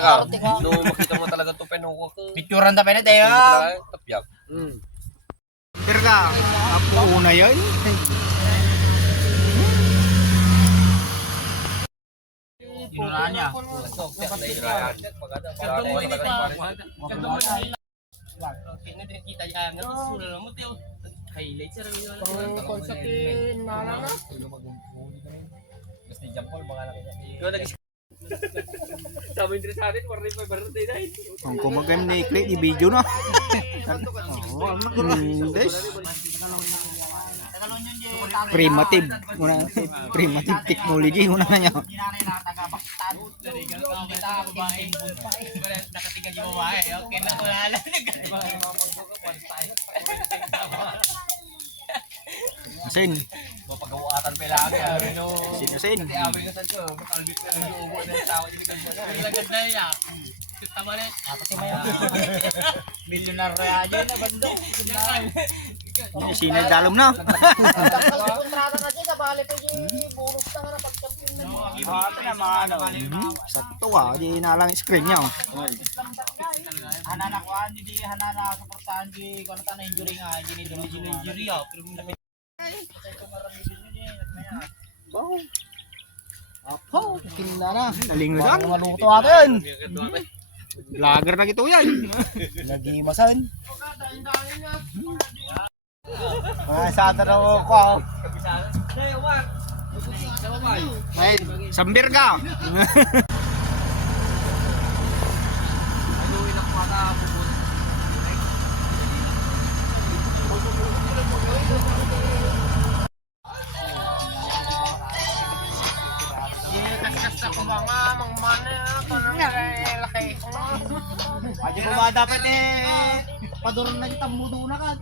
ka. No, makita mo talaga to penuko ko. Picturean ta pwede tayo. Tapyak. Perga, ako una yan. Ginuraan niya. Kita yan. Nasusunod mo tayo. Highlight sa rin yun. Konsakin na lang na. Gusto ni Jampol, baka nakita. Sa mo interesado, warna yung birthday na yun. Ang kumagam na i-click, i-video na. Oo, des. Primitive. Una, primitive technology. Una na niya. Nakatingin yung babae. Okay na ko halan. Asin. Mapagawatan pa lang. Asin. Amin ka sa tiyo. Makalbit ka lang yung ubo na yung tawag yung kanina. Ilagad na niya. Tama na. Kasi may milyonar aja na bando. Sinay dalom na. Kontrata na dyan, kabali pa yung burog na nga na pag-champion na. Sakto ah, di na lang screen niya. Hanana ko hindi hanana suportahan di kono ta na injury nga injury ah pero Apo, kinna na. Daling na lang. Maluto atin. Lager na gito yan. Lagi masan. Sa taro ko. Ay, sambir ka. Aji ko ba dapat paduron na yung tambudo na kan.